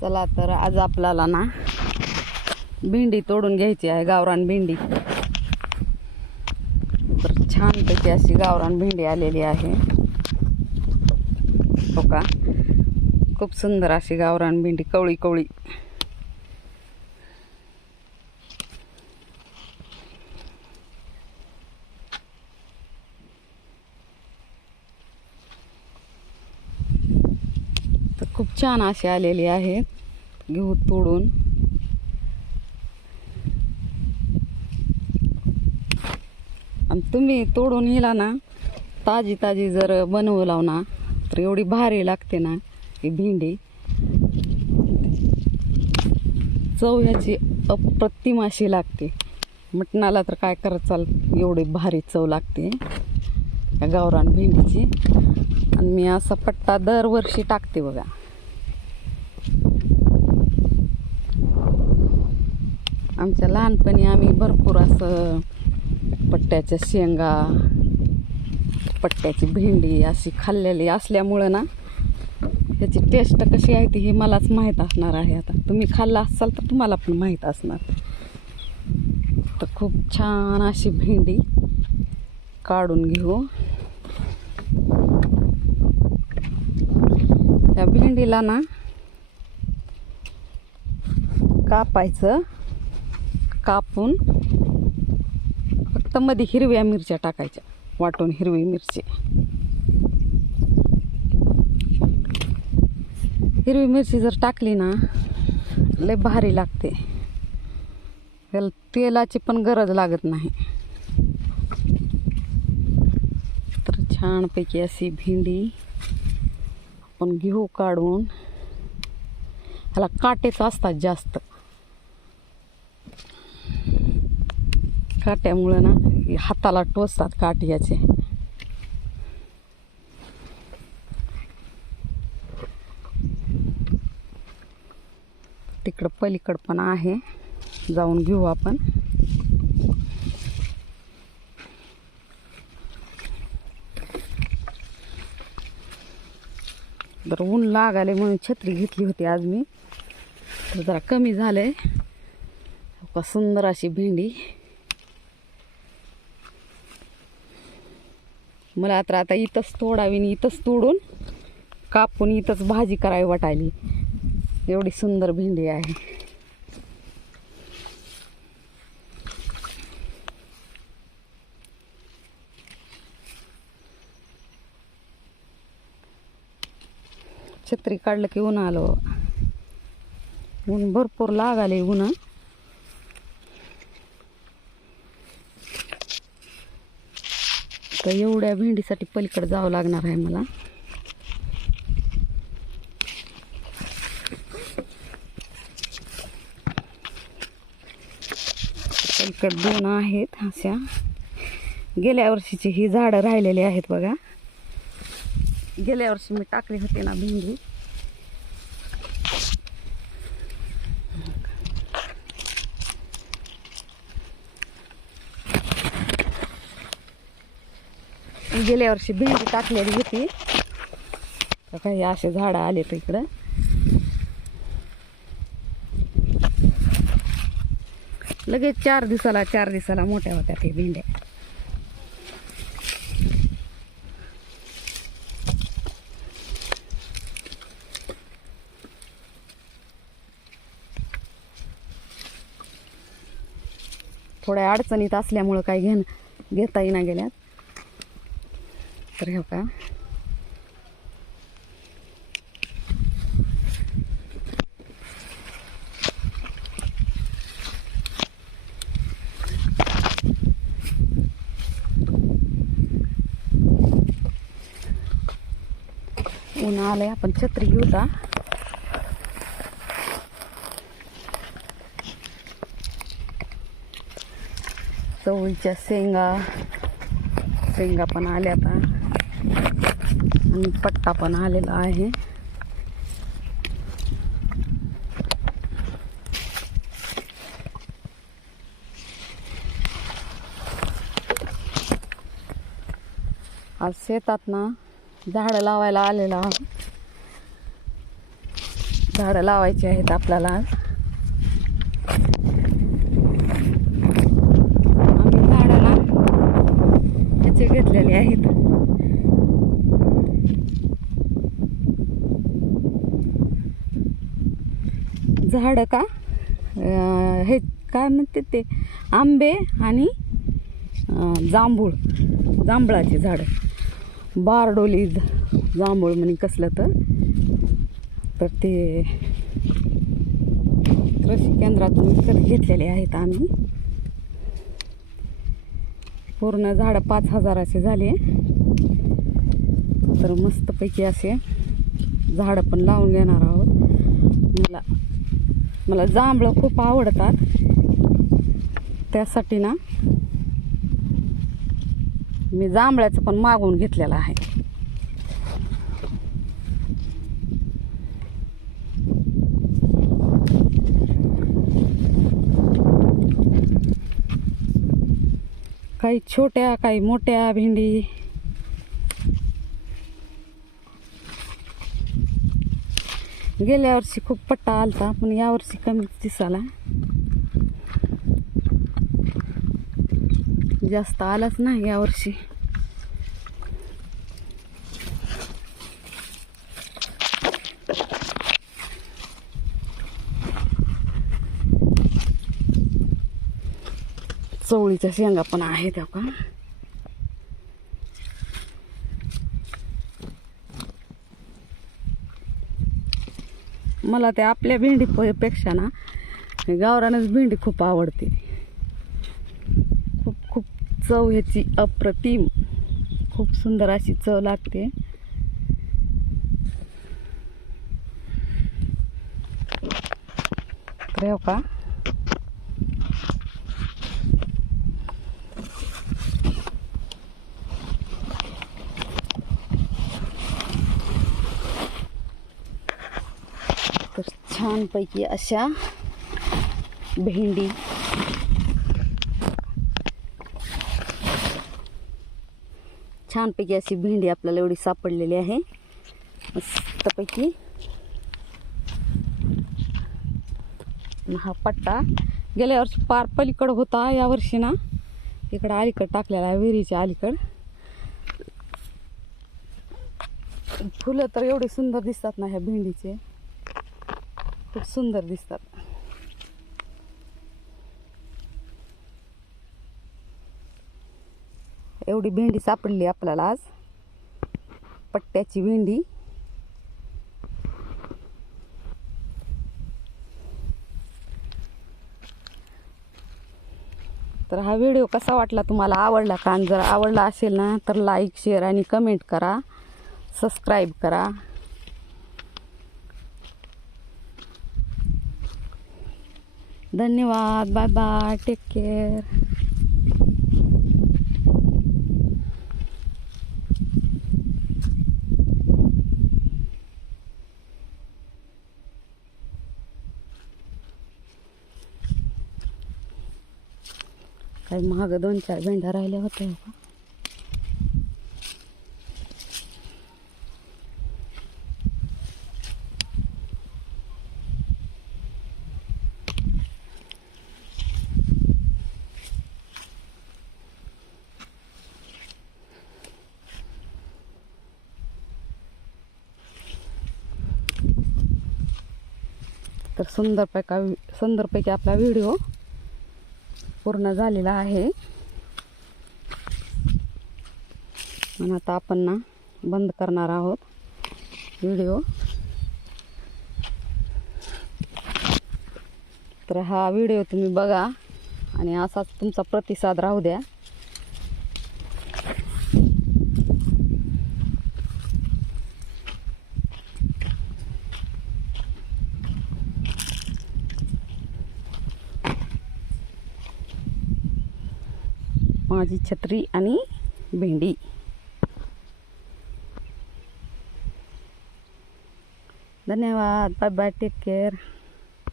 चला तर आज आपल्याला ना भेंडी तोडून घ्यायची आहे गावरान भेंडी. तर छानपैकी अशी गावरान भेंडी आलेली आहे. हो का? खूप सुंदर अशी गावरान भेंडी कवळी कवळी तर खूप छान अशी आलेली आहेत घेऊ तोडून. आणि तुम्ही तोडून येला ना ताजी ताजी जर बनवलाव ना तर एवढी भारी लागते ना ही भेंडी. चव ह्याची अप्रतिम अशी लागते. मटणाला तर काय करत चाल एवढी भारी चव लागते. या गावरान भेंडीची. आणि मी असा पट्टा दरवर्षी टाकते बघा. आमच्या लहानपणी आम्ही भरपूर असं पट्ट्याच्या शेंगा पट्ट्याची भेंडी अशी खाल्लेली असल्यामुळं ना त्याची टेस्ट कशी आहे ती हे मलाच माहीत असणार आहे आता. तुम्ही खाल्ला असाल तर तुम्हाला पण माहीत असणार. तर खूप छान अशी भेंडी काढून घेऊ. त्या भेंडीला ना कापायचं. कापून फक्त मध्ये हिरव्या मिरच्या टाकायच्या वाटून हिरवी मिरची. हिरवी मिरची जर टाकली ना लय भारी लागते. त्याला तेलाची पण गरज लागत नाही. तर छानपैकी अशी भेंडी आपण घेऊ काढून. ह्याला काटेच असतात जास्त. काट्यामुळं ना हाताला टोचतात काटे याचे तिकडं पलीकड पण आहे. जाऊन घेऊ आपण. जर ऊन लागाले म्हणून छत्री घेतली होती आज मी. तर जरा कमी झालंय. का सुंदर अशी भेंडी. मला तर आता इथंच तोडावी आणि इथंच तोडून कापून इथंच भाजी करावी वाटायली. एवढी सुंदर भेंडी आहे. छत्री काढलं की ऊन आलं. ऊन भरपूर लागाले ऊन. तर एवढ्या भेंडीसाठी पलीकडे जावं लागणार आहे मला. पलीकडे दोन आहेत अशा. गेल्या वर्षीची ही झाडं राहिलेली आहेत बघा. गेल्या वर्षी मी टाकली होती ना भेंडी. गेल्या वर्षी भेंडी टाकलेली होती. तर काही असे झाडं आले तर इकडं. लगेच चार दिवसाला चार दिवसाला मोठ्या होत्या ते भेंड्या. थोड्या अडचणीत असल्यामुळं काही घेण घेता येईना गेल्यात. तर हे का ऊन आलंय आपण छत्री घेऊ का चवळीच्या शेंगा शेंगा पण आल्या आता. आणि पट्टा पण आलेला आहे. आज शेतात ना झाडं लावायला आलेला झाडं लावायची आहेत आपल्याला आज आम्ही झाडं ना ह्याचे घेतलेले आहेत झाडं का? हे काय म्हणते ते? आंबे आणि जांभूळ जांभळाची झाडं. बारडोली जांभूळ म्हणे कसलं तर. तर ते कृषी केंद्रातून विकत घेतलेले आहेत आम्ही. पूर्ण झाडं पाच हजाराचे झाले. तर मस्तपैकी असे झाडं पण लावून घेणार आहोत. मला मला जांभळं खूप आवडतात. त्यासाठी ना मी जांभळ्याचं पण मागवून घेतलेलं आहे. काही छोट्या काही मोठ्या भेंडी गेल्या वर्षी खूप पट्टा आलता पण यावर्षी कमी दिसाला जास्त आलाच नाही यावर्षी चवळीच्या शेंगा पण आहेत का मला ते आपल्या भेंडी पेक्षा ना गावरानच भेंडी खूप आवडते. खूप खूप चव ह्याची अप्रतिम. खूप सुंदर अशी चव लागते. का तर छानपैकी अशा भेंडी. छानपैकी अशी भेंडी आपल्याला एवढी सापडलेली आहे. मस्तपैकी. हा पट्टा गेल्या वर्षी पार पलीकडं होता यावर्षी ना. इकडं अलीकड टाकलेला आहे विहिरीच्या अलीकड. फुलं तर एवढे सुंदर दिसतात ना ह्या भेंडीचे. खूप सुंदर दिसतात. एवढी भेंडी सापडली आपल्याला आज. पट्ट्याची भेंडी. तर हा व्हिडिओ कसा वाटला तुम्हाला? आवडला का? आणि जर आवडला असेल ना तर लाईक शेअर आणि कमेंट करा. सबस्क्राईब करा. धन्यवाद बाय बाय टेक केअर काही महाग दोन चार भेंड्या राहिल्या होत्या सुंदरपैका सुंदरपैकी आपला व्हिडिओ पूर्ण झालेला आहे. आणि आता आपण ना बंद करणार आहोत व्हिडिओ. तर हा व्हिडिओ तुम्ही बघा आणि असाच तुमचा प्रतिसाद राहू द्या. माझी छत्री आणि भेंडी. धन्यवाद. Bye bye take care